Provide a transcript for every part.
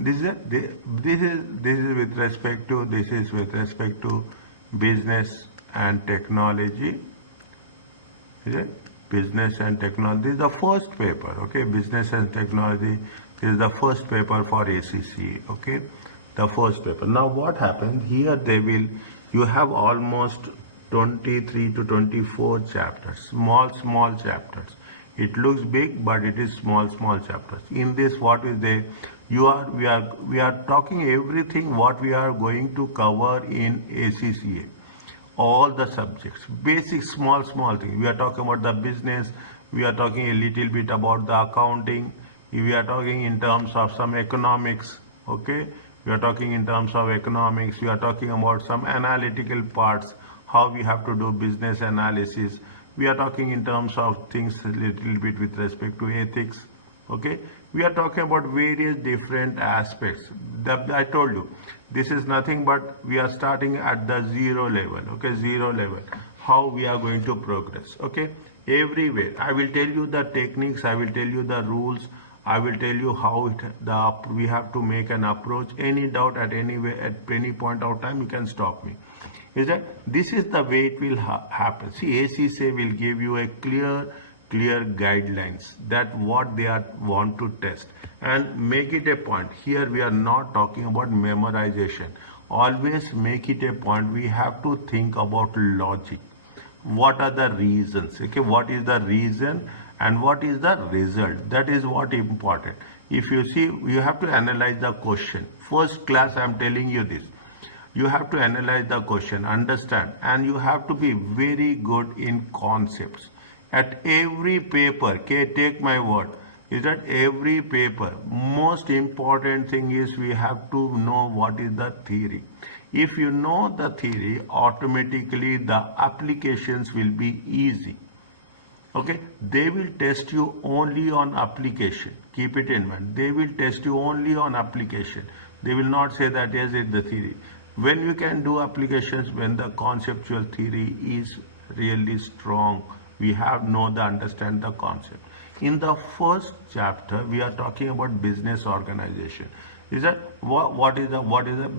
This is with respect to business and technology. Is it? Business and technology. This is the first paper. Okay, business and technology. This is the first paper for ACCA. Okay, the first paper. Now what happens here? You have almost 23 to 24 chapters, small chapters. It looks big, but it is small chapters. In this, what is there? We are talking everything what we are going to cover in ACCA. All the subjects, basic small things. We are talking about the business. We are talking a little bit about the accounting. We are talking in terms of some economics. Okay, we are talking in terms of economics. We are talking about some analytical parts, how we have to do business analysis. We are talking in terms of things a little bit with respect to ethics. Okay, we are talking about various different aspects. I told you, this is nothing but we are starting at the zero level. Okay, zero level. How we are going to progress. Okay, everywhere. I will tell you the techniques. I will tell you the rules. I will tell you how we have to make an approach. Any doubt at any point of time, you can stop me. Is that this is the way it will happen. See, ACCA will give you a clear guidelines that what they want to test and make it a point. Here we are not talking about memorization. Always make it a point. We have to think about logic. What are the reasons? Okay, what is the reason and what is the result? That is what important. If you see, you have to analyze the question. First class, I am telling you this. You have to analyze the question, understand, and you have to be very good in concepts. At every paper, okay, take my word, is that every paper, most important thing is we have to know what is the theory. If you know the theory, automatically the applications will be easy. Okay, they will test you only on application. Keep it in mind. They will test you only on application. They will not say that yes, it's the theory. When you can do applications, when the conceptual theory is really strong, we have understand the concept. In the first chapter, we are talking about business organization. Is that what is the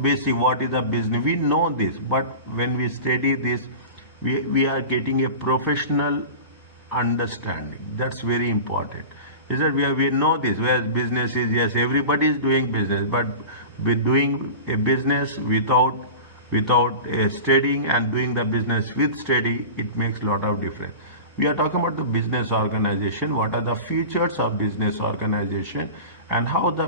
basic? What is the business? We know this, but when we study this, we are getting a professional understanding. That's very important. Is that we know this, whereas business is, yes, everybody is doing business, but with doing a business without studying and doing the business with study, it makes a lot of difference. We are talking about the business organization. What are the features of business organization and how the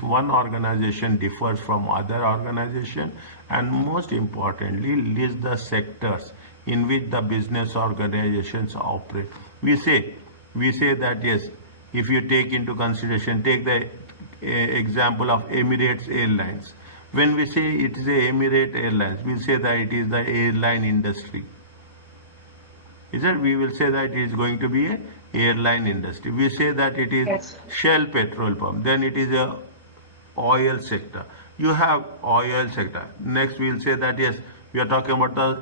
one organization differs from other organization, and most importantly, list the sectors in which the business organizations operate. We say that yes, if you take into consideration, take the example of Emirates Airlines. When we say it is a Emirates Airlines, we say that it is the airline industry. Is it? We will say that it is going to be a airline industry. We say that it is Shell petrol pump. Then it is a oil sector. You have oil sector. Next we will say that yes, we are talking about the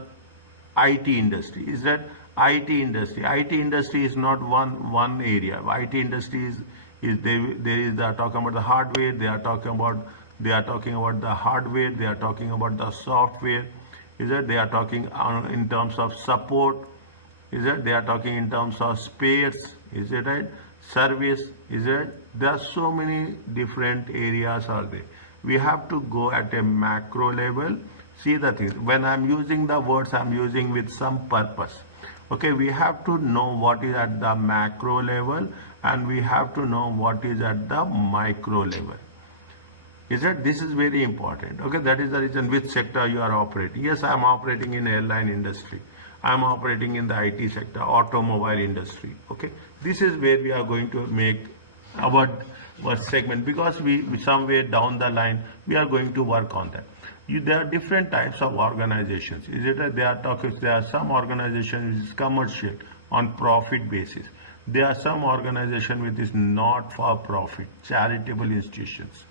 IT industry. Is that IT industry? IT industry is not one area. IT industry they are talking about the hardware. They are talking about the hardware. They are talking about the software. Is that they are talking in terms of support. Is that they are talking in terms of spares? Is it right? Service? Is it? There are so many different areas are there. We have to go at a macro level. See the things. When I'm using the words, I'm using with some purpose. Okay, we have to know what is at the macro level and we have to know what is at the micro level. Is that this is very important. Okay, that is the reason which sector you are operating. Yes, I am operating in airline industry. I am operating in the IT sector, automobile industry. Okay, this is where we are going to make our segment, because we somewhere down the line we are going to work on that. There are different types of organizations. Is it? There are some organizations which is commercial on profit basis. There are some organizations which is not for profit, charitable institutions.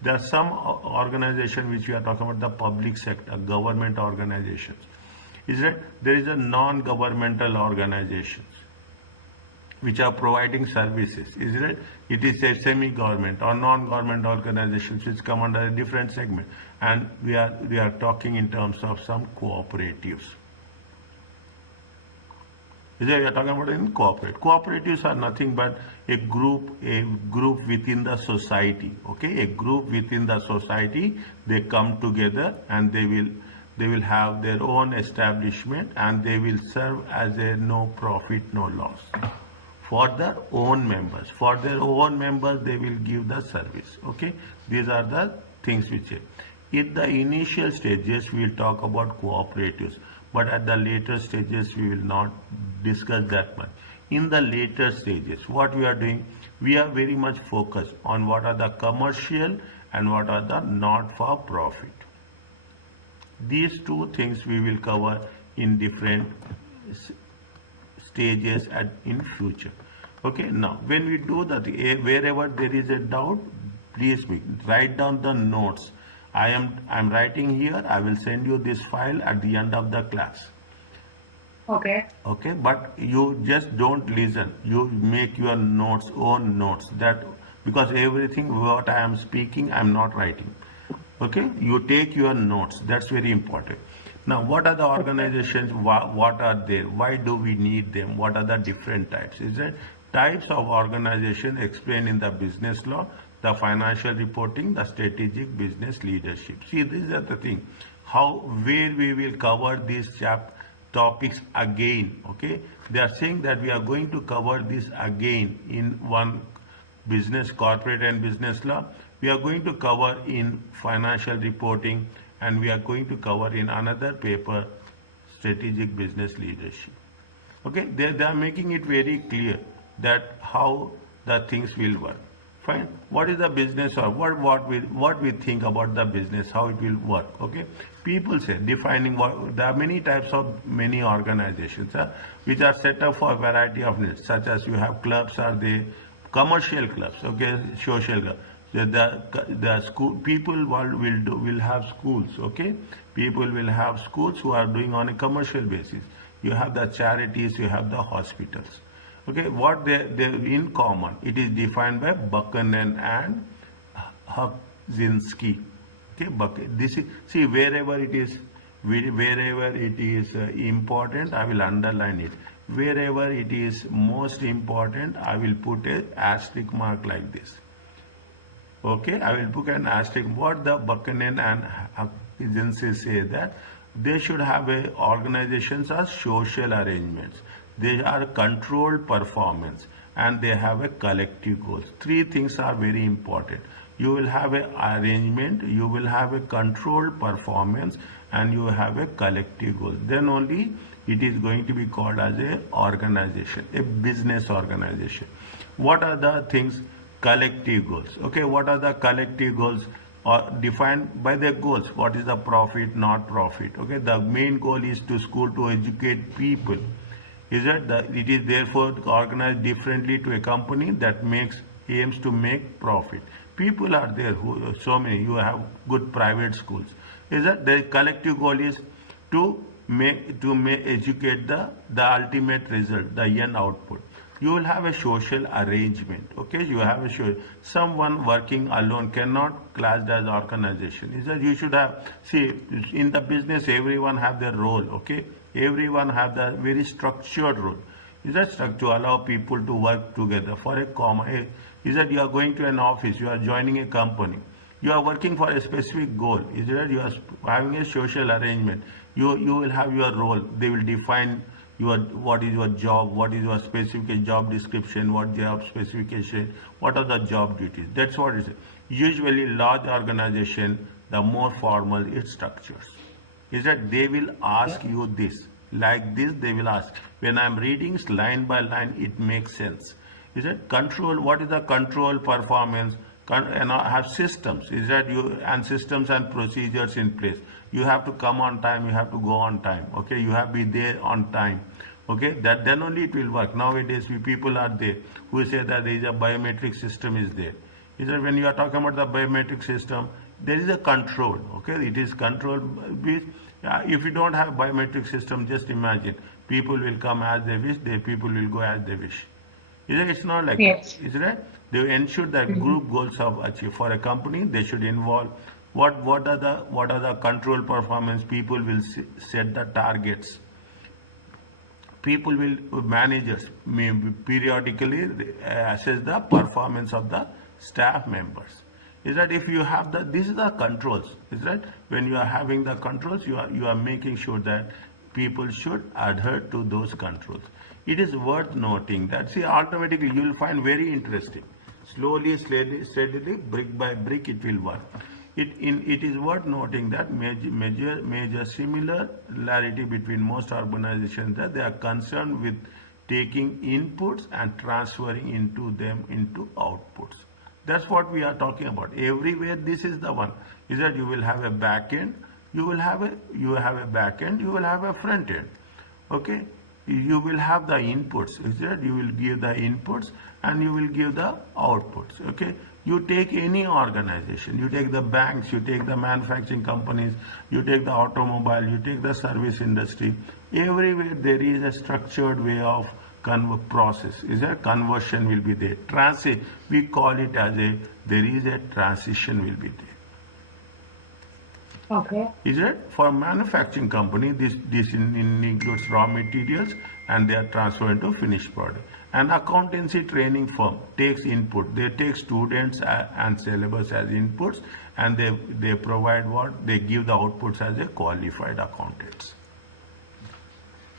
There are some organizations which we are talking about the public sector, government organizations. Is it? There is a non-governmental organizations. which are providing services, isn't it? It is a semi-government or non-government organizations which come under a different segment, and we are talking in terms of some cooperatives. We are talking about in cooperatives are nothing but a group within the society. Okay, a group within the society, they come together and they will have their own establishment, and they will serve as a no profit no loss for their own members. For their own members, they will give the service. Okay, these are the things which in the initial stages we will talk about cooperatives, but at the later stages we will not discuss that much. In the later stages, what we are doing, we are very much focused on what are the commercial and what are the not for profit. These two things we will cover in different stages in future. Okay, now when we do that, wherever there is a doubt, please write down the notes. I'm writing here. I will send you this file at the end of the class. Okay. Okay, but you just don't listen. You make your own notes. That because everything what I am speaking, I am not writing. Okay, you take your notes. That's very important. Now, what are the organizations? What are there? Why do we need them? What are the different types? Is it types of organization explained in the business law, the financial reporting, the strategic business leadership? See, these are the thing. Where we will cover these topics again. Okay, they are saying that we are going to cover this again in one business, corporate and business law. We are going to cover in financial reporting, and we are going to cover in another paper, strategic business leadership. Okay, they are making it very clear that how the things will work. Fine. What is the business, or what we think about the business, how it will work? Okay. People say defining what there are many types of many organizations which are set up for a variety of needs, such as you have clubs, are they commercial clubs? Okay, social clubs. The school people will have schools. Okay, people will have schools who are doing on a commercial basis. You have the charities, you have the hospitals. Okay, what they're in common, it is defined by Buchanan and Hawkzinski. Okay, this is, see, wherever it is important, I will underline it. Wherever it is most important, I will put a asterisk mark like this. Okay, I will put an asterisk. What the Buchanan and agencies say that they should have organizations as social arrangements. They are controlled performance, and they have a collective goals. Three things are very important. You will have an arrangement, you will have a controlled performance, and you have a collective goal. Then only it is going to be called as a organization, a business organization. What are the things? Collective goals. Okay, what are the collective goals? Or defined by their goals. What is the profit, not profit? Okay, the main goal is to school to educate people. Is that it is therefore organized differently to a company that aims to make profit. People are there who so many. You have good private schools. Is that the collective goal is to educate the ultimate result, the end output. You will have a social arrangement. Okay, you have someone working alone cannot classed as organization. Is that you should have, see, in the business everyone have their role. Okay, everyone have the very structured role. Is that to allow people to work together for a common? Is that you are going to an office, you are joining a company, you are working for a specific goal. Is that you are having a social arrangement? You will have your role. They will define what is your job, what is your specific job description, what job specification, what are the job duties. That's what it is. Usually large organization, the more formal its structures. Is that they will ask you this, like this they will ask. When I'm reading line by line, it makes sense. Is that control, what is the control performance? And have systems. Is that and systems and procedures in place. You have to come on time, you have to go on time. Okay, you have to be there on time. Okay, that then only it will work. Nowadays people are there who say that there is a biometric system is there. Is that when you are talking about the biometric system, there is a control. Okay, it is controlled. If you don't have biometric system, just imagine people will come as they wish, people will go as they wish. Is it? It's not like that. Yes. Is it? They ensure that Mhm. group goals are achieved. For a company, they should involve what are the control performance. People will set the targets. People will managers may periodically assess the performance of the staff members. Is that if you have the this is the controls, is that when you are having the controls, you are making sure that people should adhere to those controls. It is worth noting that see automatically you will find very interesting. Slowly, steadily, brick by brick, it will work. It is worth noting that major similarity between most organizations that they are concerned with taking inputs and transferring into them into outputs. That's what we are talking about. Everywhere this is the one. Is that you will have a back end, you have a back end, you will have a front end. Okay, you will have the inputs, is that you will give the inputs and you will give the outputs. Okay, you take any organization, you take the banks, you take the manufacturing companies, you take the automobile, you take the service industry, everywhere there is a structured way of process. Is there conversion will be there, transit, we call it as a there is a transition will be there. Okay. Is it for manufacturing company? This includes raw materials and they are transferred into finished product. An accountancy training firm takes input. They take students and syllabus as inputs, and they provide what they give the outputs as a qualified accountants.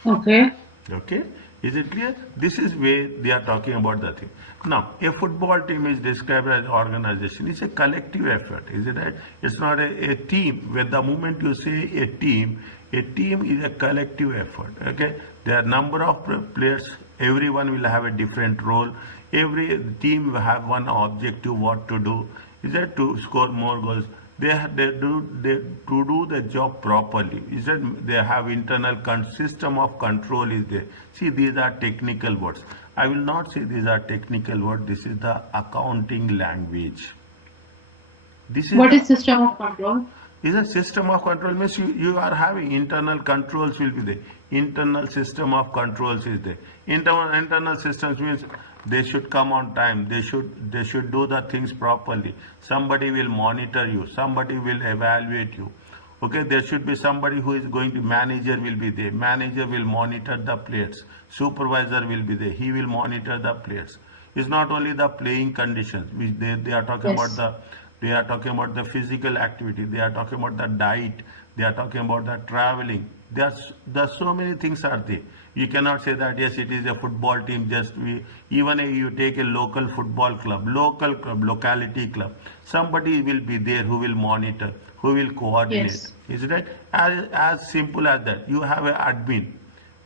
Okay. Okay, is it clear? This is where they are talking about the thing. Now, a football team is described as organization. It's a collective effort, is it right? It's not a team. Where the moment you say a team is a collective effort. Okay, there are number of players. Everyone will have a different role. Every team will have one objective, what to do. Is that to score more goals? To do the job properly. Is that they have internal system of control is there. See, these are technical words. I will not say these are technical words. This is the accounting language. This is What is system of control? is a system of control means you are having internal controls will be there. Internal system of controls is there. Internal systems means they should come on time. They should do the things properly. Somebody will monitor you. Somebody will evaluate you. Okay, there should be somebody who is going to manager will be there. Manager will monitor the players. Supervisor will be there. He will monitor the players. It's not only the playing conditions. Which they are talking Yes. about they are talking about the physical activity. They are talking about the diet. They are talking about the traveling. There's so many things are there. You cannot say that yes, it is a football team. Even if you take a local football club, locality club, somebody will be there who will monitor, who will coordinate. Yes. Is it right? As simple as that. You have an admin.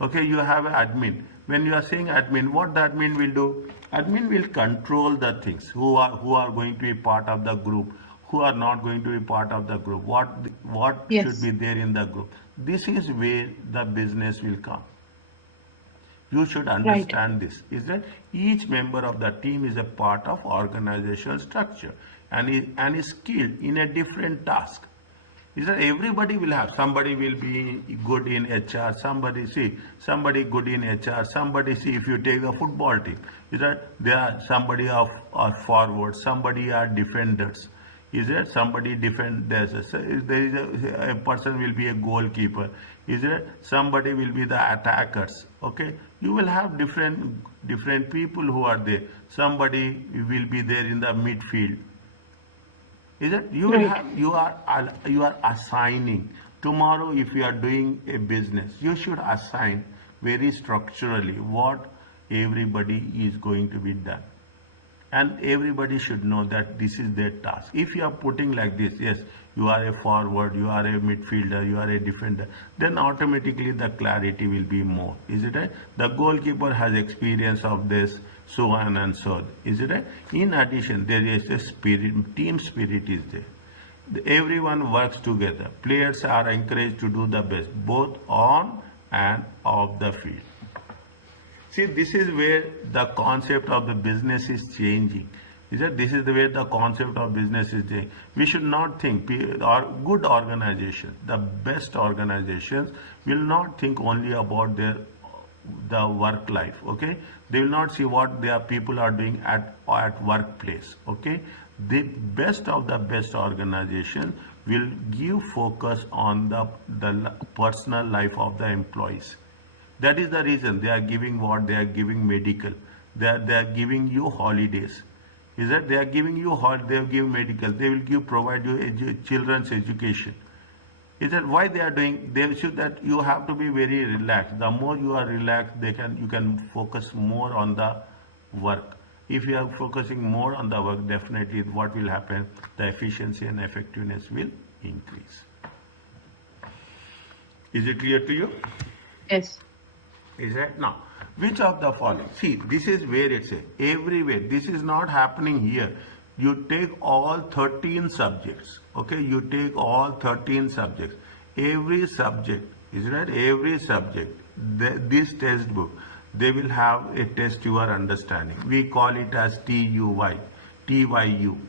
Okay, you have an admin. When you are saying admin, what the admin will do? Admin will control the things. Who are going to be part of the group? Who are not going to be part of the group? What Yes. should be there in the group? This is where the business will come. You should understand this. Is that each member of the team is a part of organizational structure and is skilled in a different task. Is that everybody will have somebody will be good in HR, somebody good in HR, somebody see if you take the football team, is that there are somebody are forward, somebody are defenders. Is there somebody defend there is a person will be a goalkeeper. Is there somebody will be the attackers? Okay, you will have different people who are there. Somebody will be there in the midfield. Is it you will Right. have you are assigning tomorrow if you are doing a business you should assign very structurally what everybody is going to be done, and everybody should know that this is their task. If you are putting like this, yes, you are a forward, you are a midfielder, you are a defender, then automatically the clarity will be more. Is it right? The goalkeeper has experience of this, so on and so on. Is it right? In addition, there is a spirit, team spirit is there. Everyone works together. Players are encouraged to do the best, both on and off the field. See, this is where the concept of the business is changing. Is that this is the way the concept of business is changing. We should not think, or good organizations, the best organizations will not think only about their the work life. Okay, they will not see what their people are doing at workplace. Okay, the best of the best organization will give focus on the personal life of the employees. That is the reason they are giving what they are giving medical. They are giving you holidays. Is that they are giving you they will give medical. They will give provide you children's education. Is that why they are doing? They should that you have to be very relaxed. The more you are relaxed, you can focus more on the work. If you are focusing more on the work, definitely what will happen? The efficiency and effectiveness will increase. Is it clear to you? Yes. Is that now? Which of the following? See, this is where it's everywhere. This is not happening here. You take all 13 subjects. Okay, you take all 13 subjects. Every subject, is right? Every subject, this test book, they will have a test your understanding. We call it as TYU.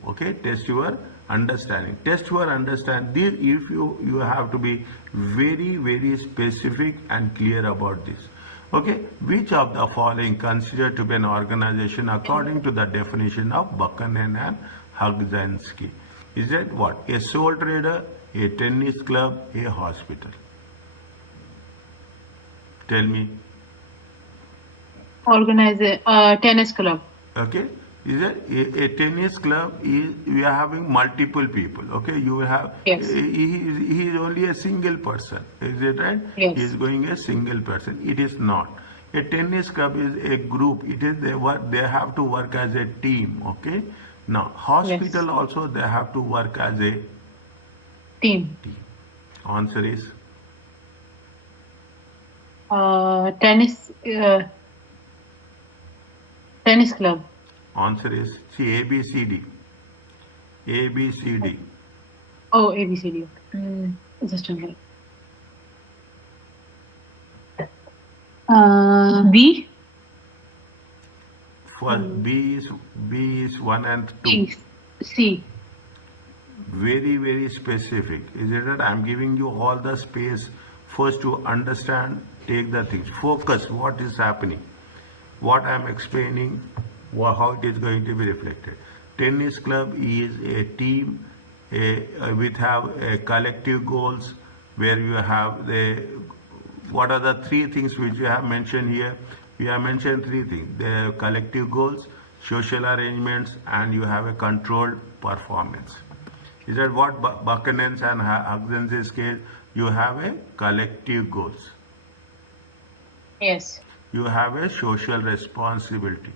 Okay, test your understanding. Test your understanding. This, if you have to be very, very specific and clear about this. Okay, which of the following considered to be an organization according to the definition of Buchanan and Hugzinski? Is that what? A sole trader, a tennis club, a hospital? Tell me. Tennis club. Okay, is that a tennis club is we are having multiple people. Okay, you will have Yes. He is only a single person. Is it right? Yes. He is going a single person. It is not. A tennis club is a group. It is they have to work as a team. Okay. Now hospital Yes. also they have to work as a Team. team. Answer is Tennis. Tennis club. answer is see ABCD. ABCD. Oh, ABCD. Just a minute. B. For B is 1 and 2. C. C. Very, very specific. Is it that I'm giving you all the space first to understand, take the things. Focus what is happening, what I'm explaining, how it is going to be reflected. Tennis club is a team with have a collective goals where you have what are the three things which you have mentioned here? We have mentioned three things. The collective goals, social arrangements, and you have a controlled performance. Is that what Buchanan's and Hugson's case? You have a collective goals. Yes. You have a social responsibility.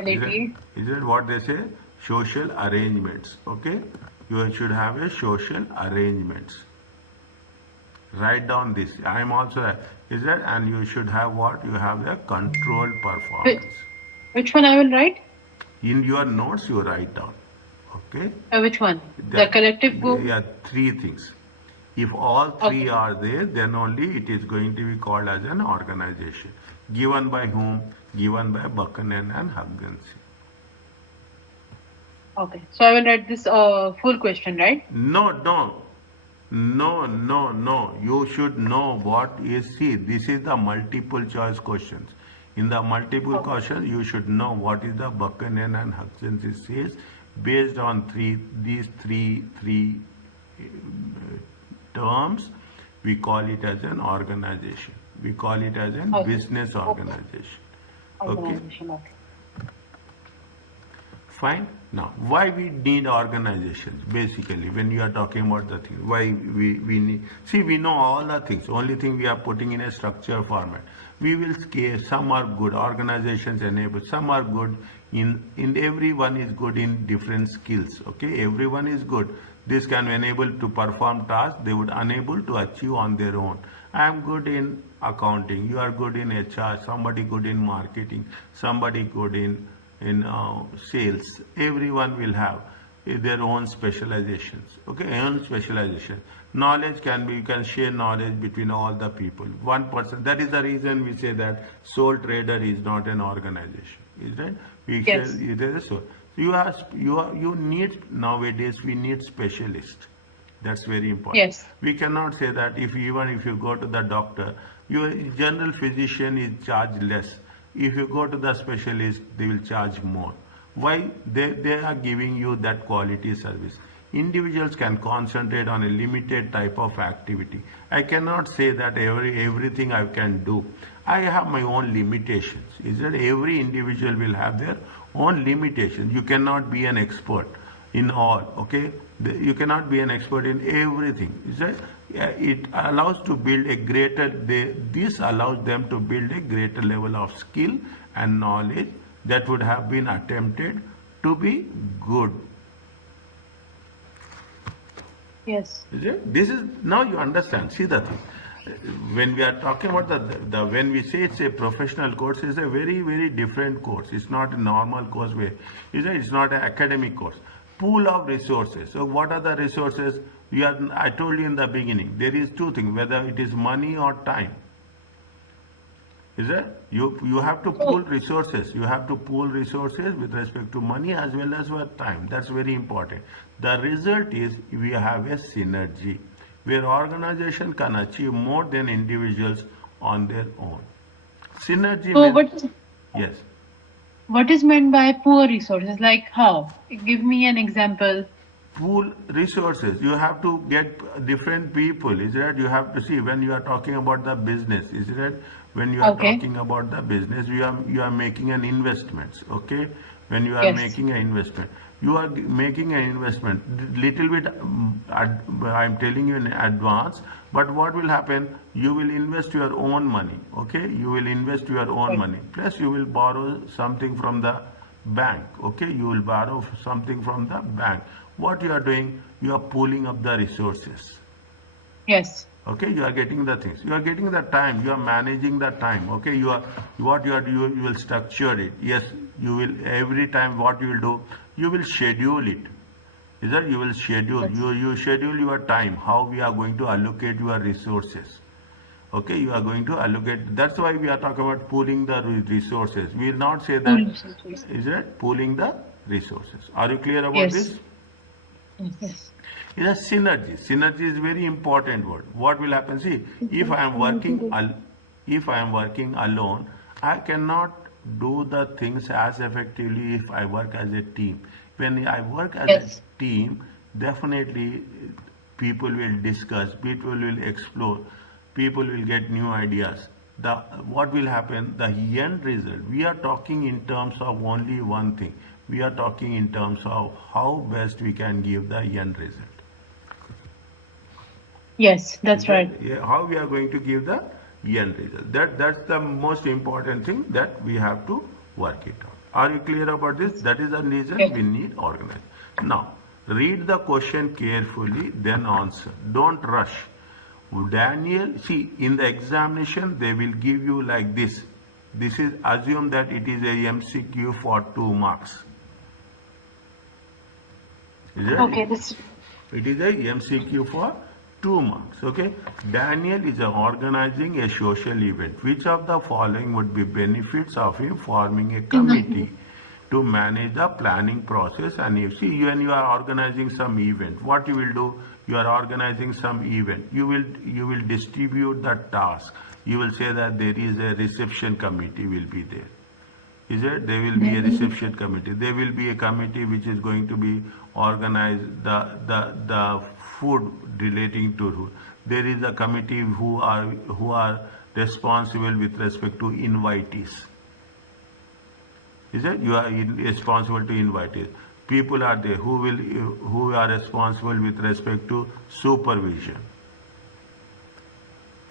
Is that what they say? Social arrangements. Okay? You should have a social arrangements. Write down this. I am also, is that, and you should have what? You have the controlled performance. Which one I will write? In your notes, you write down. Okay? Which one? The collective goal? Yeah, three things. If all three are there, then only it is going to be called as an organization. Given by whom? Given by Buchanan and Huggins. Okay. So I will write this full question, right? No. You should know what is, see, this is the multiple choice questions. In the multiple questions, you should know what is the Buchanan and Huggins says based on these three terms. We call it as an organization. We call it as a business organization. Okay. Fine. Now, why we need organizations? Basically, when you are talking about the thing, why we need. See, we know all the things. Only thing we are putting in a structure format. We will scale. Some are good. Organizations enable. Some are good. In everyone is good in different skills. Okay, everyone is good. This can enable to perform tasks they would unable to achieve on their own. I am good in accounting. You are good in HR. Somebody good in marketing. Somebody good in sales. Everyone will have their own specializations. Okay, own specialization. Knowledge can be, you can share knowledge between all the people. One person. That is the reason we say that sole trader is not an organization. Is that? We Yes. say it is so. You need nowadays. We need specialists. That's very important. Yes. We cannot say that even if you go to the doctor, your general physician is charged less. If you go to the specialist, they will charge more. Why? They are giving you that quality service. Individuals can concentrate on a limited type of activity. I cannot say that everything I can do. I have my own limitations. Is that every individual will have their own limitations. You cannot be an expert in all, okay? You cannot be an expert in everything. Is that it allows to build a greater, this allows them to build a greater level of skill and knowledge that would have been attempted to be good. Yes. Is it? This is, now you understand. See the thing. When we are talking about when we say it's a professional course, it's a very, very different course. It's not a normal course way. It's not an academic course. Pool of resources. So what are the resources? I told you in the beginning, there is two things, whether it is money or time. Is it? You have to pool resources. You have to pool resources with respect to money as well as with time. That's very important. The result is we have a synergy where organization can achieve more than individuals on their own. Synergy So means, yes. what is meant by poor resources? Like how? Give me an example. Pool resources. You have to get different people. Is that you have to see when you are talking about the business. Is that when you are talking about the business, you are making an investments. Okay, when you are making an investment, you are making an investment. Little bit, I'm telling you in advance. But what will happen? You will invest your own money. Okay, you will invest your own money. Plus, you will borrow something from the bank. Okay, you will borrow something from the bank. What you are doing? You are pooling up the resources. Yes. Okay, you are getting the things. You are getting the time. You are managing the time. Okay, you will structure it. Yes, you will every time. What you will do? You will schedule it. Is that you will schedule? Yes. You schedule your time. How we are going to allocate your resources. Okay, you are going to allocate. That's why we are talking about pooling the resources. We will not say that. Is it pooling the resources? Are you clear about this? Yes. It's a synergy. Synergy is very important word. What will happen? See, if I am working alone, I cannot do the things as effectively if I work as a team. When I work as a team, definitely people will discuss, people will explore, people will get new ideas. What will happen? The end result. We are talking in terms of only one thing. We are talking in terms of how best we can give the end result. Yes, that's right. How we are going to give the end result. That's the most important thing that we have to work it out. Are you clear about this? That is the reason we need organization. Now, read the question carefully, then answer. Don't rush. Daniel, see, in the examination, they will give you like this. This is, assume that it is a MCQ for 2 marks. Is it? Okay, it is a MCQ for 2 marks. Okay. Daniel is organizing a social event. Which of the following would be benefits of him forming a committee to manage the planning process? And you see, when you are organizing some event, what you will do? You are organizing some event. You will distribute the task. You will say that there is a reception committee will be there. Is it? There will be a reception committee. There will be a committee which is going to be organize the food relating to food. There is a committee who are responsible with respect to invitees. Is it? You are responsible to invitees. People are there who are responsible with respect to supervision.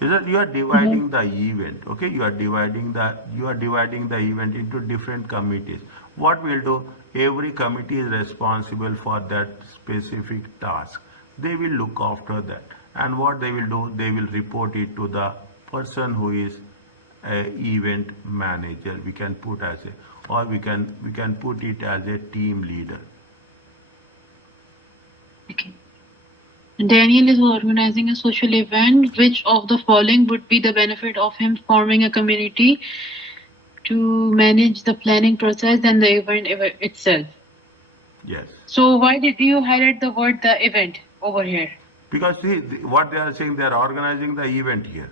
Is that you are dividing the event, okay? You are dividing the event into different committees. What we'll do? Every committee is responsible for that specific task. They will look after that, and what they will do? They will report it to the person who is an event manager. We can put as a, or we can put it as a team leader. Okay. Daniel is organizing a social event. Which of the following would be the benefit of him forming a community to manage the planning process and the event itself? Yes. So why did you highlight the word the event over here? Because see, what they are saying, they are organizing the event here.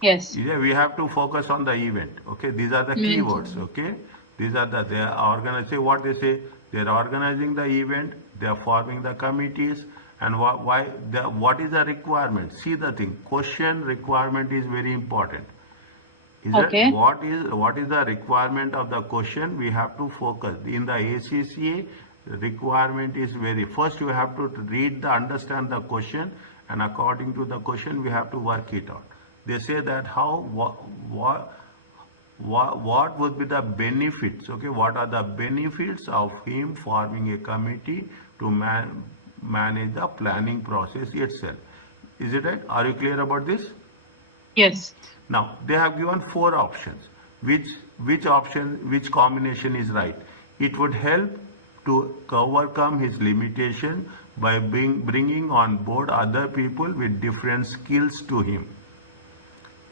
Yes. Yeah, we have to focus on the event. Okay, these are the Event. keywords. Okay, these are they are organizing. What they say, they are organizing the event. They are forming the committees. And why? What is the requirement? See the thing. Question requirement is very important. Is that Okay. what is the requirement of the question? We have to focus in the ACCA. Requirement is very first. You have to read understand the question, and according to the question, we have to work it out. They say that what would be the benefits? Okay, what are the benefits of him forming a committee to manage the planning process itself? Is it right? Are you clear about this? Yes. Now they have given 4 options. Which combination is right? It would help to overcome his limitation by bringing on board other people with different skills to him.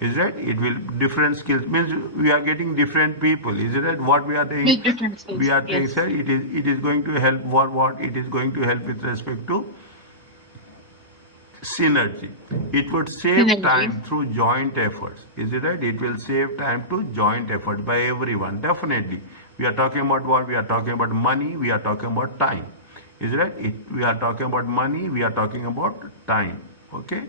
Is right? It will different skills means we are getting different people. Is it right? What we are saying? With different skills. We are saying, Yes. sir, it is going to help. What it is going to help with respect to synergy. It would save Synergy. time through joint efforts. Is it right? It will save time to joint effort by everyone. Definitely. We are talking about what? We are talking about money. We are talking about time. Is it right? We are talking about money. We are talking about time. Okay?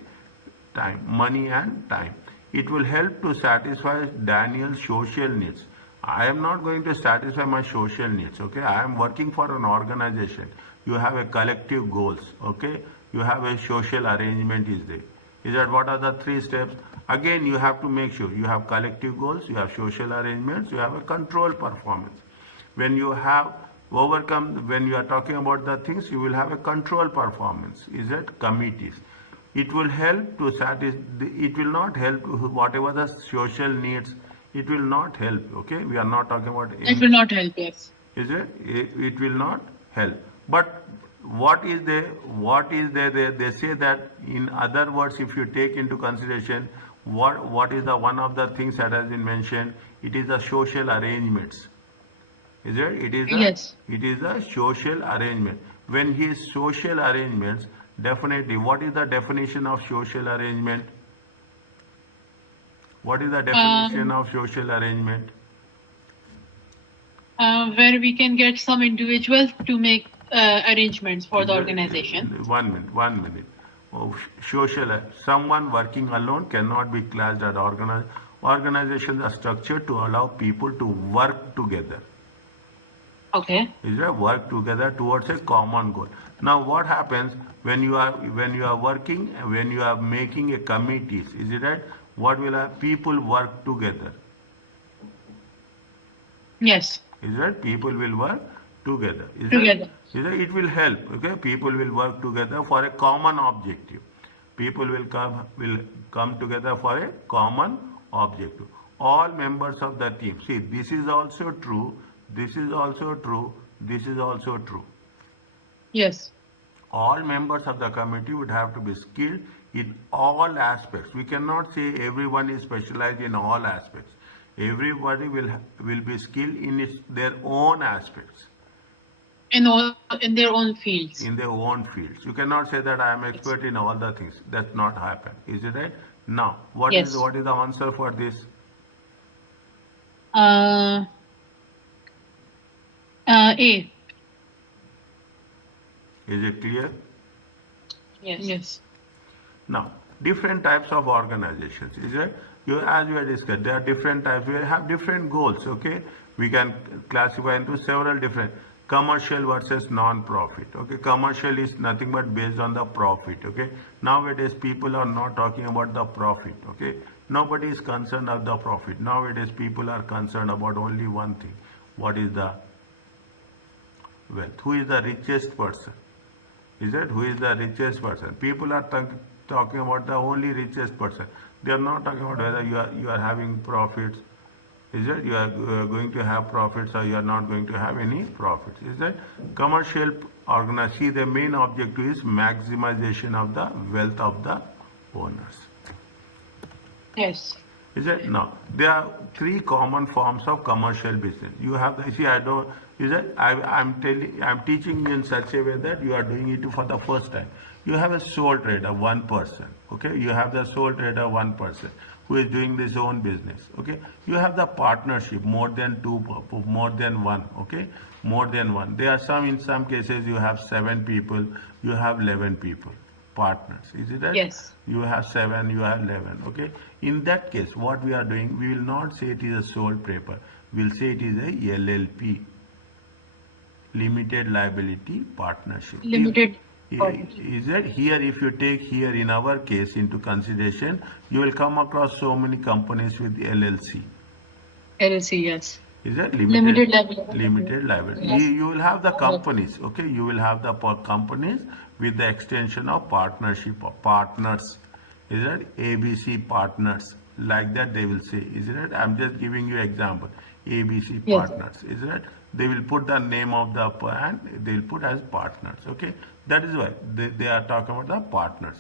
Time. Money and time. It will help to satisfy Daniel's social needs. I am not going to satisfy my social needs. Okay? I am working for an organization. You have a collective goals. Okay? You have a social arrangement is there. Is that what are the 3 steps? Again, you have to make sure you have collective goals, you have social arrangements, you have a control performance. When you have overcome, when you are talking about the things, you will have a control performance. Is that committees? It will help to satisfy, it will not help whatever the social needs, it will not help. Okay, we are not talking about It will not help. Yes. is it? It will not help. But what is there? They say that in other words, if you take into consideration what is the one of the things that has been mentioned, it is the social arrangements. Is it? Yes. It is a social arrangement. When he is social arrangements, definitely. What is the definition of social arrangement? What is the definition of social arrangement? Where we can get some individuals to make arrangements for the organization. 1 minute. 1 minute. Oh, someone working alone cannot be classed as organized. Organizations are structured to allow people to work together. Okay. Is that work together towards a common goal? Now, what happens when you are working, when you are making a committees? Is it right? What will have people work together? Yes. Is that people will work together? Together. It will help. Okay, people will work together for a common objective. People will come together for a common objective. All members of the team. See, this is also true. This is also true. This is also true. Yes. All members of the committee would have to be skilled in all aspects. We cannot say everyone is specialized in all aspects. Everybody will be skilled in their own aspects. In their own fields. In their own fields. You cannot say that I am expert in all the things. That's not happen. Is it right? Now, what is the answer for this? A. Is it clear? Yes. Now, different types of organizations. Is it? As we have discussed, there are different types. We have different goals. Okay, we can classify into several different commercial versus non-profit. Okay, commercial is nothing but based on the profit. Okay, nowadays people are not talking about the profit. Okay, nobody is concerned of the profit. Nowadays people are concerned about only one thing. What is the wealth? Who is the richest person? Is it? Who is the richest person? People are talking about the only richest person. They are not talking about whether you are having profits. Is it? You are going to have profits or you are not going to have any profits. Is that commercial organization? See, the main objective is maximization of the wealth of the owners. Yes. Is it? Now, there are 3 common forms of commercial business. You have the, see, Is that I'm teaching you in such a way that you are doing it for the first time. You have a sole trader, one person. Okay, you have the sole trader, one person who is doing his own business. Okay, you have the partnership, more than two, more than one. Okay, more than one. There are some, in some cases you have 7 people, you have 11 people, partners. Is it right? Yes. You have 7, you have 11. Okay, in that case, what we are doing, we will not say it is a sole paper. We'll say it is a LLP, limited liability partnership. Limited. Is that here, if you take here in our case into consideration, you will come across so many companies with LLC. LLC, yes. Is that Limited liability. limited liability? Yes. You will have the companies, okay? You will have the companies with the extension of partnership or partners. Is that ABC partners? Like that they will say. Is it? I'm just giving you example. ABC Yes. partners. Is it? They will put the name of the and they will put as partners. Okay. That is why they are talking about the partners.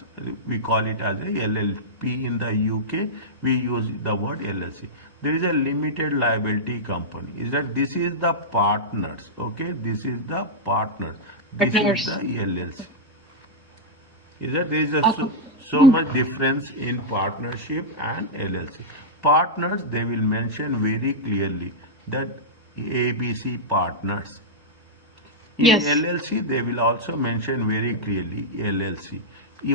We call it as a LLP in the UK. We use the word LLC. There is a limited liability company. Is that this is the partners? Okay. This is the partners. This Partners. is the LLC. Is that there is a Okay. so much difference in partnership and LLC. Partners, they will mention very clearly that ABC partners. In Yes. LLC, they will also mention very clearly LLC.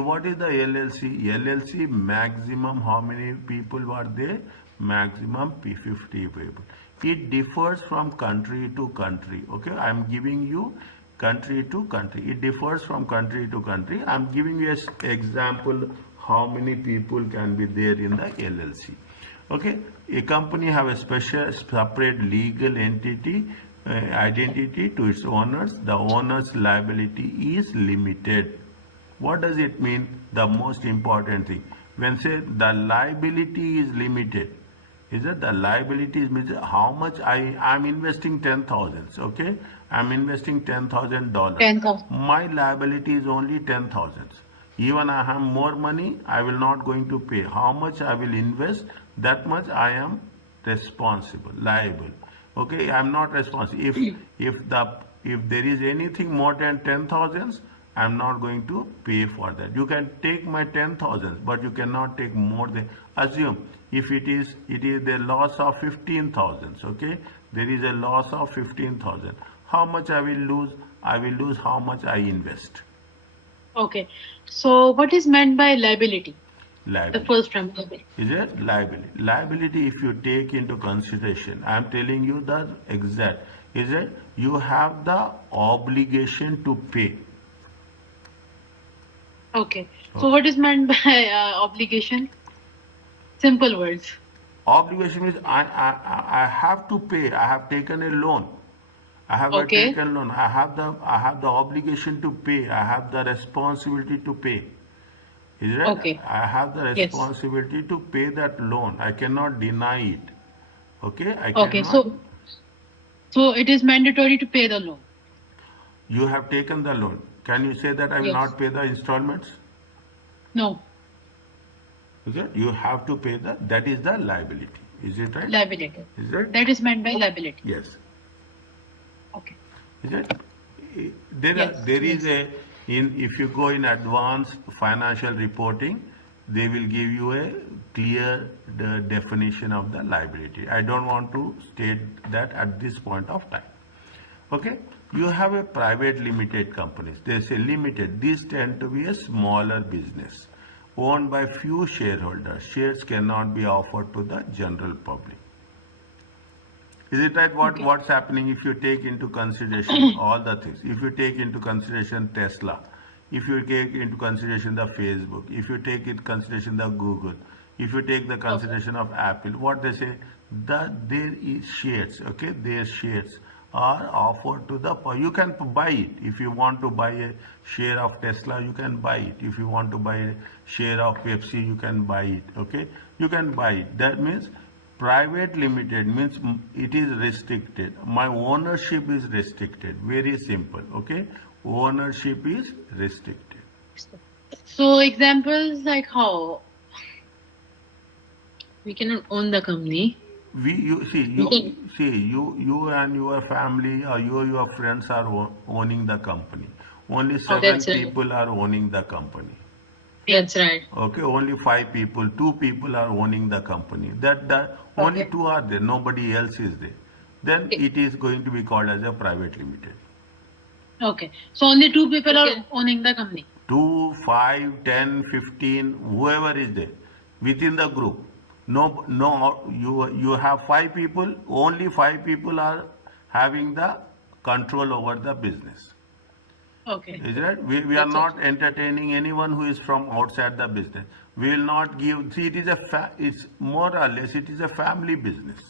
What is the LLC? LLC maximum, how many people were there? Maximum 50 people. It differs from country to country. Okay, I am giving you country to country. It differs from country to country. I am giving you an example how many people can be there in the LLC. Okay, a company have a special separate legal entity identity to its owners. The owner's liability is limited. What does it mean? The most important thing. When say the liability is limited, is that the liability is means how much I'm investing 10,000. Okay, I'm investing $10,000. 10,000. My liability is only 10,000. Even I have more money, I will not going to pay. How much I will invest, that much I am responsible, liable. Okay, I'm not responsible. If there is anything more than 10,000, I'm not going to pay for that. You can take my 10,000, but you cannot take more than. Assume if it is the loss of 15,000. Okay, there is a loss of 15,000. How much I will lose? I will lose how much I invest. Okay. So what is meant by liability? The Liability. first term, liability. Is it liability? Liability, if you take into consideration, I am telling you the exact. Is it you have the obligation to pay? Okay. So what is meant by obligation? Simple words. Obligation means I have to pay. I have taken a loan. I have Okay. taken loan. I have the obligation to pay. I have the responsibility to pay. Is it? Okay. I have the Yes. responsibility to pay that loan. I cannot deny it. Okay, I Okay. cannot. So it is mandatory to pay the loan. You have taken the loan. Can you say that I will Yes. not pay the installments? No. Is it? You have to pay that is the liability. Is it right? Liability. Is it? That is meant by liability. Yes. Okay. Is it? There Yes, there is if you go in advanced financial reporting, they will give you a clear definition of the liability. I don't want to state that at this point of time. Okay, you have a private limited companies. They say limited. These tend to be a smaller business owned by few shareholders. Shares cannot be offered to the general public. Is it right? What's happening if you take into consideration all the things? If you take into consideration Tesla, if you take into consideration the Facebook, if you take into consideration the Google, if you take the consideration of Apple, what they say that there is shares. Okay, their shares are offered to the. You can buy it if you want to buy a share of Tesla. You can buy it if you want to buy a share of Pepsi. You can buy it. Okay, you can buy it. That means. Private limited means it is restricted. My ownership is restricted. Very simple. Okay, ownership is restricted. So examples like how we cannot own the company. you and your family or your friends are owning the company. Only Okay, 7 that's right. people are owning the company. That's right. Okay, only 5 people, 2 people are owning the company. That only Okay. 2 are there, nobody else is there. Then it is going to be called as a private limited. Okay. So only 2 people are owning the company. 2, 5, 10, 15, whoever is there within the group. No, you have 5 people, only 5 people are having the control over the business. Okay. Is it? We are not entertaining anyone who is from outside the business. We will not give, see, it's more or less, it is a family business.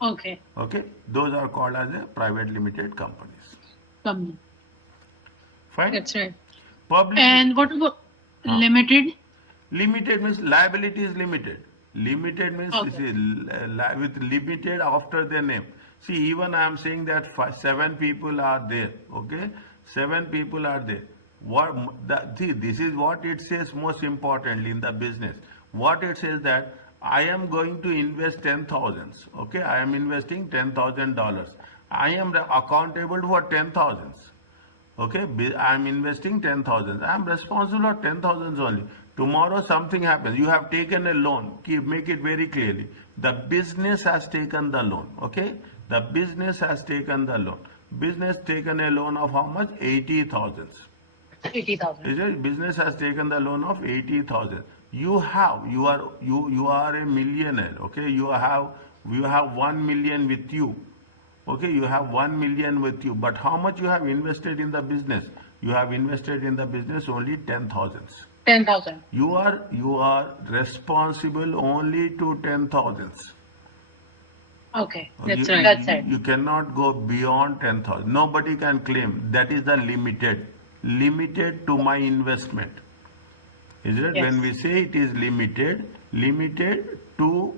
Okay. Okay? Those are called as a private limited companies. Company. Fine? That's right. Public. And what about limited? Limited means liability is limited. Limited means Okay. this is with limited after their name. See, even I am saying that 7 people are there. Okay, 7 people are there. See, this is what it says most importantly in the business. What it says that I am going to invest 10,000. Okay, I am investing $10,000. I am accountable for 10,000. Okay, I am investing 10,000. I am responsible for 10,000 only. Tomorrow something happens. You have taken a loan. Make it very clearly. The business has taken the loan. Okay, the business has taken the loan. Business taken a loan of how much? 80,000. 80,000. Is it? Business has taken the loan of 80,000. You are a millionaire. Okay, you have 1 million with you. Okay, you have 1 million with you, but how much you have invested in the business? You have invested in the business only 10,000. 10,000. You are responsible only to 10,000. Okay. That's right. That's right. You cannot go beyond 10,000. Nobody can claim that is the limited to my investment. Is it? Yes. When we say it is limited to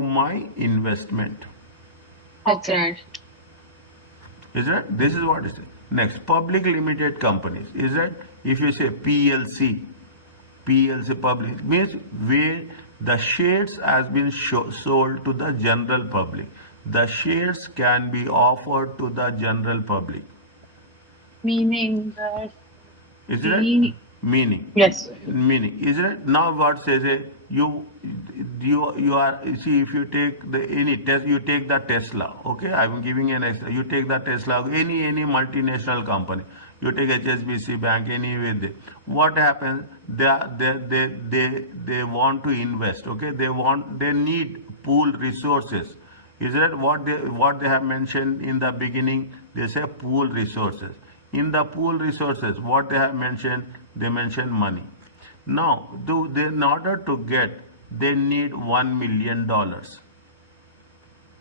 my investment. That's right. Is it? This is what it is. Next, public limited companies. Is it? If you say PLC public means where the shares has been sold to the general public. The shares can be offered to the general public. Meaning that. Is it? Meaning. Yes. Meaning. Is it? Now what says it? You are, see, if you take any test, you take the Tesla. Okay, I'm giving an example. You take the Tesla, any multinational company. You take HSBC Bank, anyway. What happens? They want to invest. Okay, they need pool resources. Is that what they have mentioned in the beginning? They say pool resources. In the pool resources, what they have mentioned? They mention money. Now, in order to get, they need $1 million.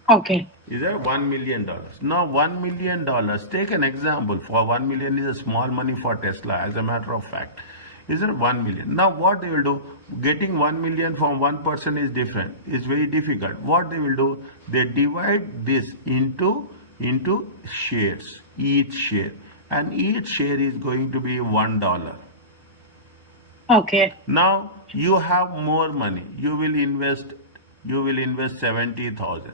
Okay. Is that $1 million? Now, $1 million, take an example. For 1 million is a small money for Tesla, as a matter of fact. Is it 1 million? Now, what they will do, getting 1 million from one person is different. It's very difficult. What they will do, they divide this into shares, each share. And each share is going to be $1. Okay. Now you have more money. You will invest 70,000.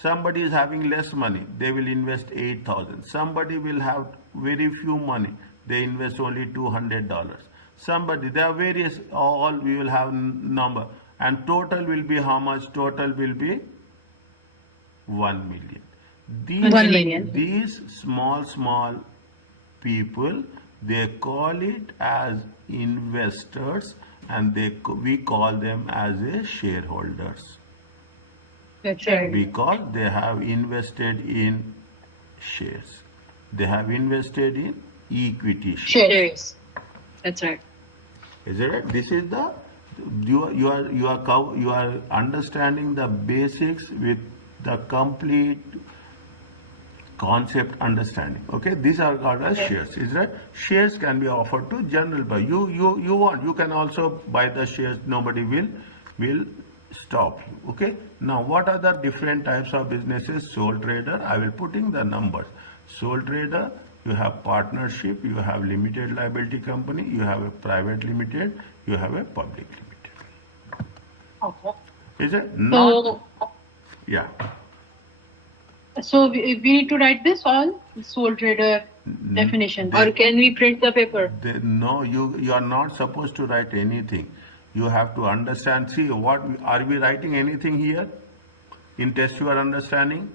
Somebody is having less money. They will invest 8,000. Somebody will have very few money. They invest only $200. Somebody, there are various, all we will have number. And total will be how much? Total will be 1 million. 1 million. These small people, they call it as investors, and we call them as a shareholders. That's right. Because they have invested in shares. They have invested in equity shares. Shares. That's right. Is it right? This is the you are understanding the basics with the complete concept understanding. Okay, these are called as shares. Is that shares can be offered to general buyer. You can also buy the shares. Nobody will stop you. Okay. Now, what are the different types of businesses? Sole trader. I will put in the numbers. Sole trader. You have partnership. You have limited liability company. You have a private limited. You have a public limited. Okay. Is it not? So, Yeah. so we need to write this all sole trader definition, or can we print the paper? No, you are not supposed to write anything. You have to understand. See, what are we writing anything here in test your understanding?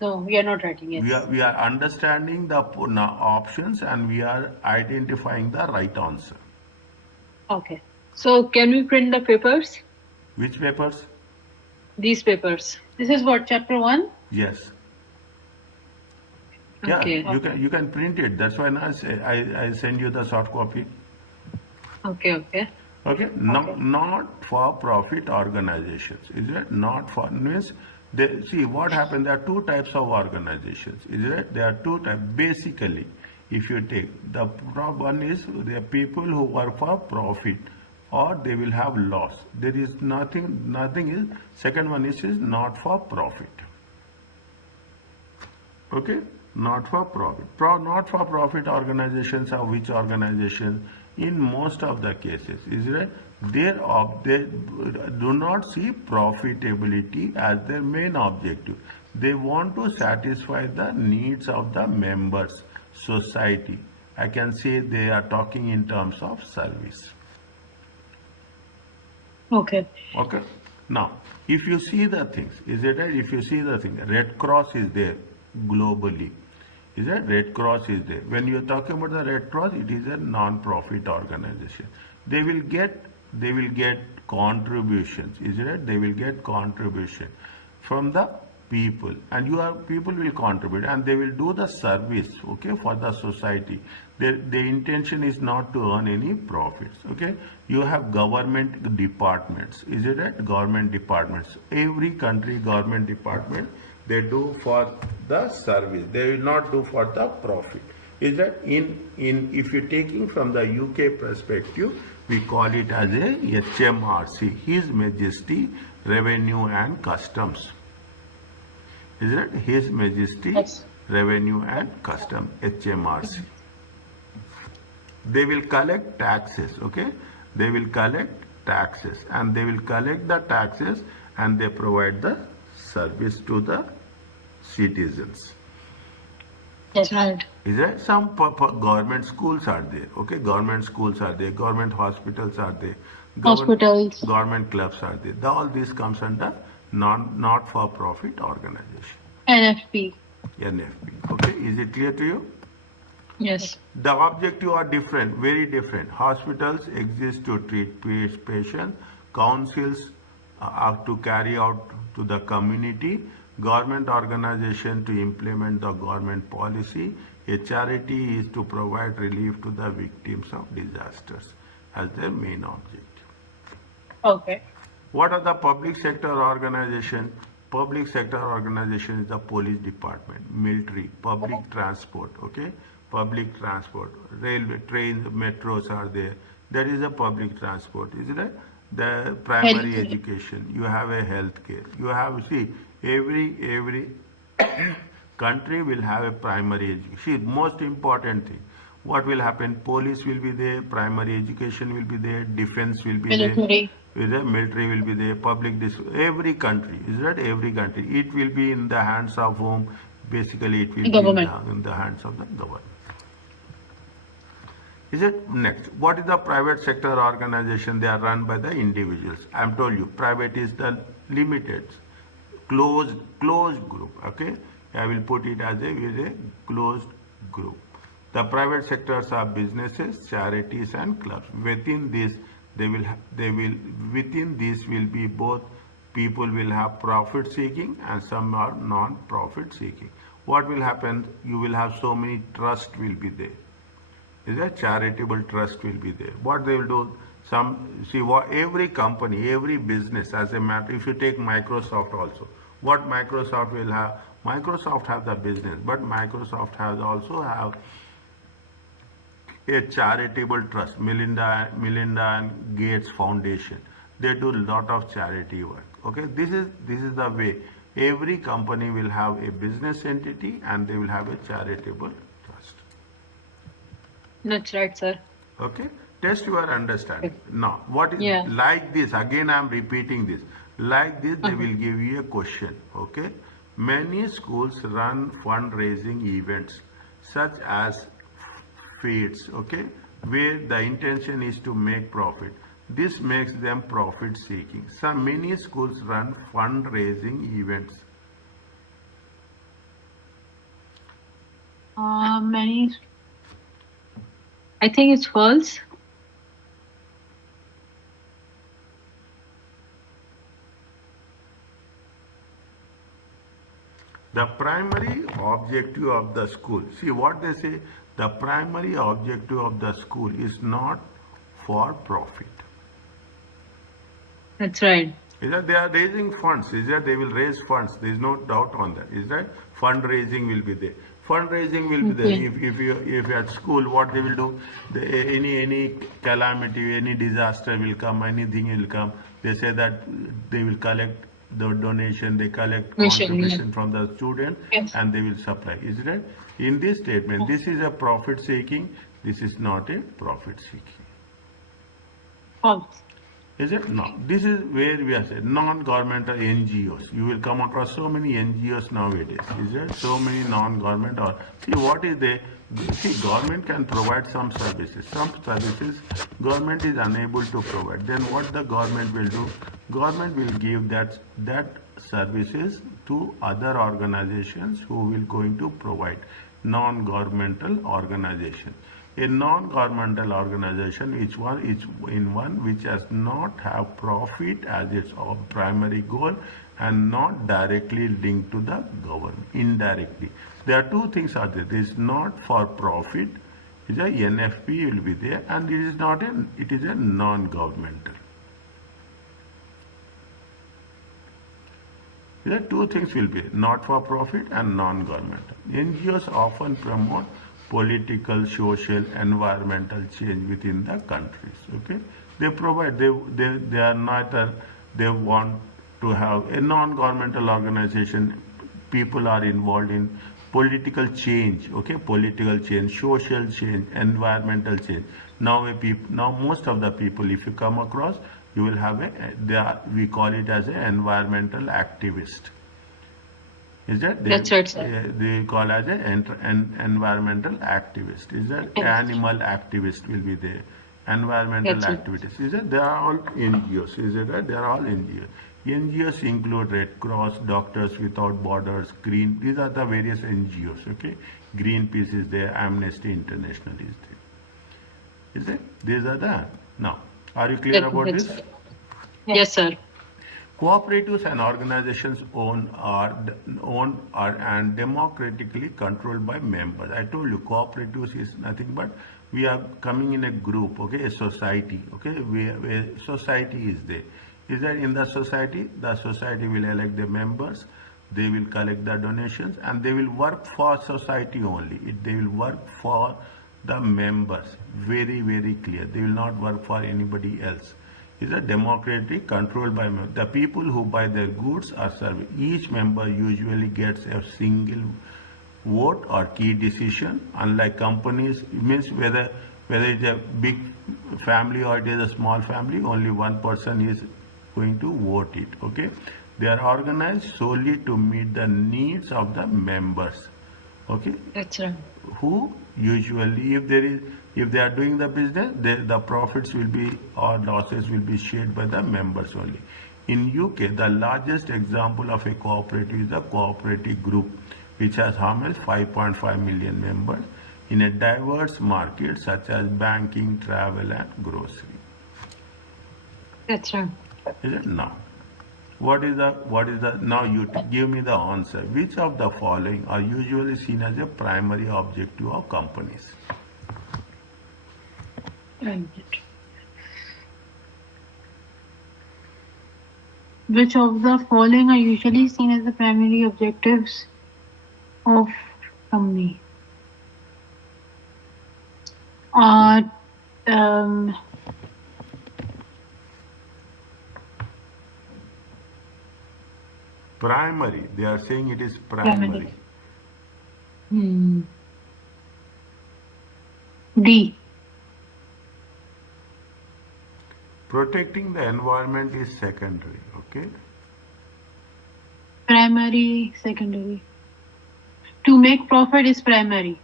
No, we are not writing it. We are understanding the options and we are identifying the right answer. Okay. So can we print the papers? Which papers? These papers. This is what, chapter 1? Yes. Yeah, Okay. you can print it. That's why now I send you the soft copy. Okay. Okay, not for profit organizations. Is it not for means they see what happened? There are two types of organizations. Is it? There are two types. Basically, if you take the one is the people who work for profit or they will have loss. There is nothing is second one is not for profit. Okay, not for profit. Not for profit organizations are which organizations? In most of the cases, is it? They do not see profitability as their main objective. They want to satisfy the needs of the members, society. I can say they are talking in terms of service. Okay. Okay. Now, if you see the things, is it right? If you see the thing, Red Cross is there globally. Is that Red Cross is there? When you are talking about the Red Cross, it is a non-profit organization. They will get contributions. Is it right? They will get contribution from the people, and people will contribute, and they will do the service. Okay, for the society. The intention is not to earn any profits. Okay, you have government departments. Is it right? Government departments. Every country government department. They do for the service. They will not do for the profit. Is that if you're taking from the UK perspective, we call it as a HMRC, His Majesty Revenue and Customs. Is that His Majesty Yes. Revenue and Customs, HMRC. They will collect taxes, okay? They will collect taxes and they will collect the taxes and they provide the service to the citizens. That's right. Is there some government schools are there? Okay, government schools are there, government hospitals are there, Hospitals. government clubs are there. All this comes under not for profit organization, NFP. NFP. Okay, is it clear to you? Yes. The objective are different, very different. Hospitals exist to treat patients. Councils are to carry out to the community. Government organization to implement the government policy. A charity is to provide relief to the victims of disasters as their main objective. Okay. What are the public sector organization? Public sector organization is the police department, military, public transport, okay? Public transport, railway, trains, metros are there. There is a public transport, is it? The primary Healthcare. education, you have a health care. You have, see, every country will have a primary education. See, most important thing, what will happen? Police will be there, primary education will be there, defense will be Military. there, the military will be there, every country, is that every country? It will be in the hands of whom? Basically, it will Government. be in the hands of the government. Is it next? What is the private sector organization? They are run by the individuals. I am told you, private is the limited, closed group. Okay, I will put it as a closed group. The private sectors are businesses, charities, and clubs. Within this, within this will be both people will have profit seeking and some are non-profit seeking. What will happen? You will have so many trust will be there. Is a charitable trust will be there. What they will do? Every company, every business, as a matter. If you take Microsoft also, what Microsoft will have? Microsoft have the business, but Microsoft has also have a charitable trust, Melinda and Gates Foundation. They do a lot of charity work. Okay, this is the way. Every company will have a business entity and they will have a charitable trust. That's right, sir. Okay. Test your understanding. Now, what is Yeah. like this? Again, I am repeating this. Like this, they Uh-huh. will give you a question. Okay. Many schools run fundraising events such as feeds. Okay, where the intention is to make profit. This makes them profit seeking. Some many schools run fundraising events. Many. I think it's false. The primary objective of the school, see what they say, the primary objective of the school is not for profit. That's right. Is that they are raising funds, is that they will raise funds, there is no doubt on that, is that fundraising will be there. Fundraising will be there. Okay. If you're at school, what they will do, any calamity, any disaster will come, anything will come, they say that they will collect the donation, they collect Mission. Yeah. contribution from the student Yes. and they will supply. Is it right? In this statement, this is a profit seeking, this is not a profit seeking. False. Is it? No. This is where we are saying non-governmental NGOs. You will come across so many NGOs nowadays. Is there? So many non-government or see what is the see government can provide some services. Some services government is unable to provide. Then what the government will do? Government will give that services to other organizations who will going to provide non-governmental organization. A non-governmental organization is one which does not have profit as its primary goal and not directly linked to the government, indirectly. There are two things are there. This is not for profit, is a NFP will be there, and it is a non-governmental. There are two things will be not for profit and non-governmental. NGOs often promote political, social, environmental change within the countries. Okay, they provide. They are not. They want to have a non-governmental organization. People are involved in political change. Okay, political change, social change, environmental change. Now most of the people, if you come across, you will have we call it as an environmental activist. Is that That's right, sir. they call as an environmental activist? Is that Yes. animal activist will be there? Environmental That's right. activities. Is that they are all NGOs? Is it right? They are all NGOs. NGOs include Red Cross, Doctors Without Borders, Green. These are the various NGOs. Okay, Greenpeace is there, Amnesty International is there. Is it? These are the now. Are you clear about That's this? right. Yes, sir. Cooperatives and organizations owned and democratically controlled by members. I told you cooperatives is nothing but we are coming in a group, okay, a society, okay, where society is there. Is that in the society will elect the members, they will collect the donations and they will work for society only. They will work for the members. Very, very clear. They will not work for anybody else. Is a democratic controlled by the people who buy their goods or service. Each member usually gets a single vote or key decision. Unlike companies, it means whether it's a big family or it is a small family, only one person is going to vote it. Okay, they are organized solely to meet the needs of the members. Okay, That's right. who usually if they are doing the business the profits will be or losses will be shared by the members only. In UK the largest example of a cooperative is the cooperative group which has how much 5.5 million members in a diverse market such as banking, travel and grocery. That's right. Is it now? What is the now you give me the answer. Which of the following are usually seen as a primary objective of companies? Which of the following are usually seen as the primary objectives of company? Um, Primary. They are saying it is primary. hmm. D. Protecting the environment is secondary, okay? Primary, secondary. To make profit is primary.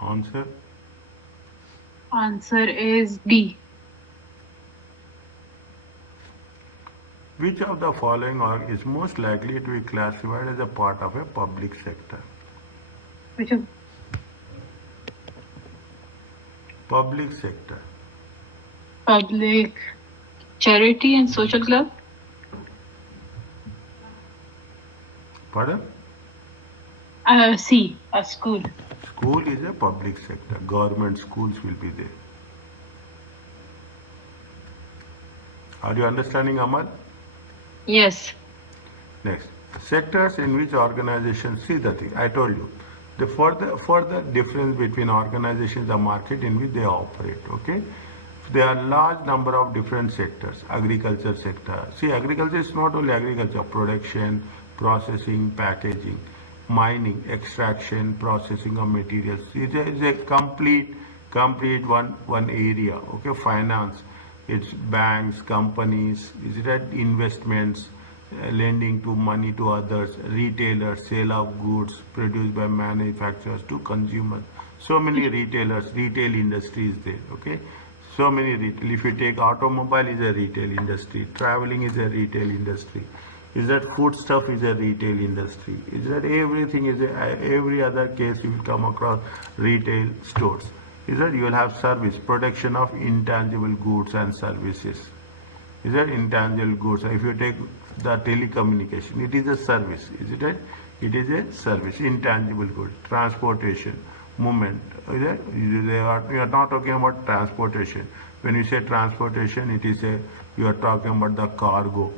Answer? Answer is D. Which of the following is most likely to be classified as a part of a public sector? Which of Public sector. public charity and social club? Pardon? C. A school. School is a public sector. Government schools will be there. Are you understanding, Amal? Yes. Next, sectors in which organizations, see the thing, I told you, the further difference between organizations, the market in which they operate, okay? There are large number of different sectors, agriculture sector. See, agriculture is not only agriculture, production, processing, packaging, mining, extraction, processing of materials. It is a complete one area, okay? Finance, it's banks, companies, is it investments, lending to money to others, retailers, sale of goods produced by manufacturers to consumers. So many retailers, retail industry is there, okay? So many retail. If you take automobile is a retail industry, traveling is a retail industry. Is that food stuff is a retail industry? Is that everything is every other case you will come across retail stores. Is that you will have service, production of intangible goods and services. Is that intangible goods? If you take the telecommunication, it is a service, is it right? It is a service, intangible goods, transportation, movement. Is that? We are not talking about transportation. When you say transportation, it is you are talking about the cargo.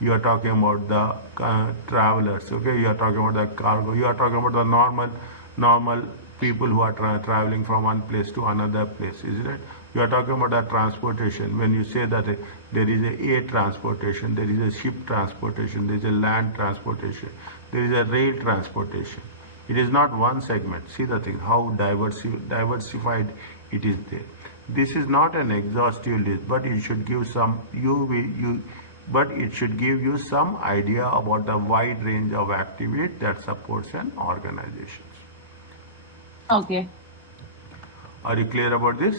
You are talking about the travelers, okay? You are talking about the cargo. You are talking about the normal people who are traveling from one place to another place, is it? You are talking about the transportation. When you say that there is a air transportation, there is a ship transportation, there is a land transportation, there is a rail transportation. It is not one segment. See the thing, how diversified it is there. This is not an exhaustive list, but it should give it should give you some idea about the wide range of activity that supports an organization. Okay. Are you clear about this?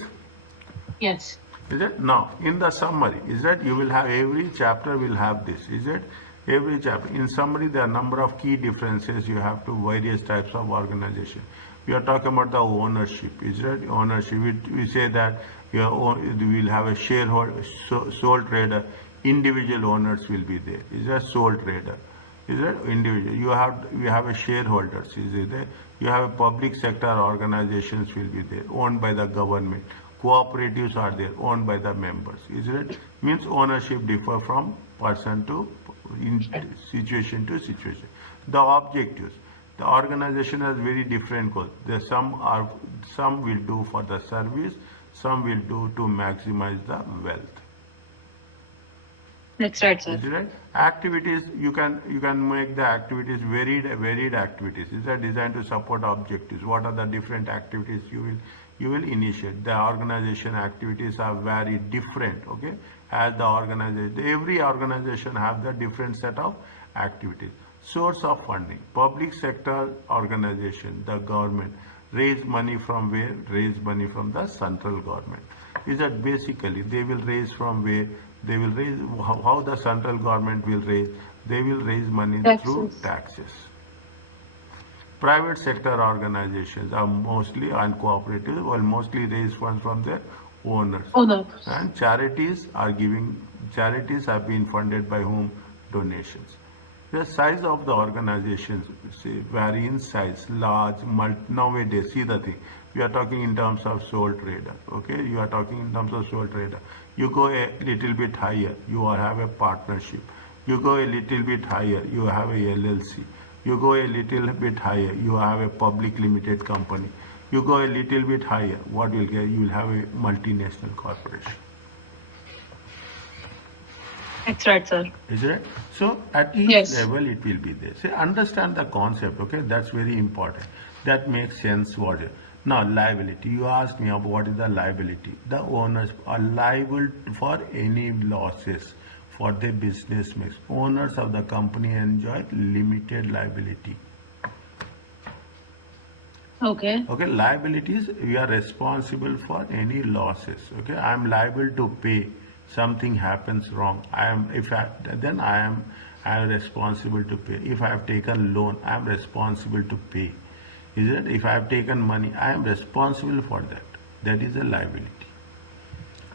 Yes. Is it? Now, in the summary, is that you will have every chapter will have this. Is it? Every chapter. In summary, there are a number of key differences you have to various types of organization. We are talking about the ownership. Is it? Ownership. We say that you will have a shareholder, sole trader, individual owners will be there. Is that sole trader? Is that individual? You have a shareholders. Is it there? You have a public sector organizations will be there, owned by the government. Cooperatives are there, owned by the members. Is it? Means ownership differ from person to situation to situation. The objectives. The organization has very different goals. Some will do for the service, some will do to maximize the wealth. That's right, sir. Is it right? Activities, you can make the activities varied activities. Is that designed to support objectives? What are the different activities you will initiate? The organization activities are very different, okay? As the organization, every organization have the different set of activities. Source of funding, public sector organization, the government, raise money from where? Raise money from the central government. Is that basically they will raise from where? They will raise, how the central government will raise? They will raise money through taxes. Private sector organizations are mostly uncooperative, will mostly raise funds from their owners. And charities have been funded by whom? Donations. The size of the organizations vary in size, large, nowadays, see the thing. We are talking in terms of sole trader, okay? You are talking in terms of sole trader. You go a little bit higher, you have a partnership. You go a little bit higher, you have a LLC. You go a little bit higher, you have a public limited company. You go a little bit higher, what you'll get? You will have a multinational corporation. That's right, sir. Is it? So at each Yes. level it will be there. So understand the concept, okay? That's very important. That makes sense what it. Now liability. You asked me about what is the liability. The owners are liable for any losses for their business mix. Owners of the company enjoy limited liability. Okay. Okay, liabilities, we are responsible for any losses. Okay, I am liable to pay. Something happens wrong. I am responsible to pay. If I have taken loan, I am responsible to pay. Is it? If I have taken money, I am responsible for that. That is a liability.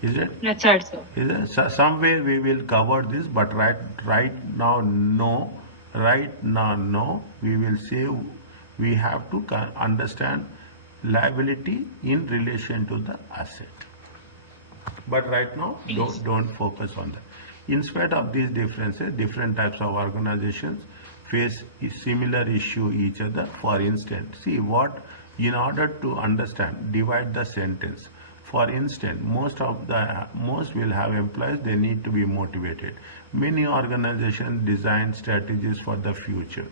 Is it? That's right, sir. Is it? Somewhere we will cover this, but right now no. Right now no. We will say we have to understand liability in relation to the asset. But right now don't focus on that. In spite of these differences, different types of organizations face similar issue each other. For instance, see what in order to understand, divide the sentence. For instance, most will have employees, they need to be motivated. Many organizations design strategies for the future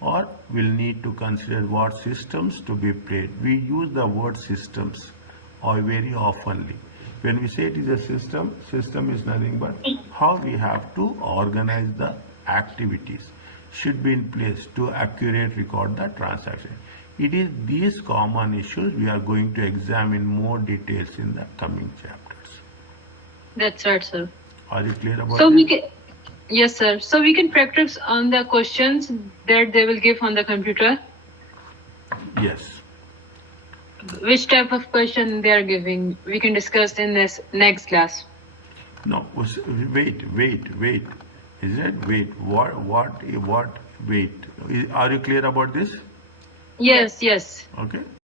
or will need to consider what systems to be played. We use the word systems or very oftenly. When we say it is a system, system is nothing but how we have to organize the activities should be in place to accurate record the transaction. It is these common issues we are going to examine more details in the coming chapters. That's right, sir. Are you clear about So it? we can, yes, sir. So we can practice on the questions that they will give on the computer. Yes. Which type of question they are giving, we can discuss in this next class. No, wait. Is it? Wait, wait. Are you clear about this? Yes, yes. Okay.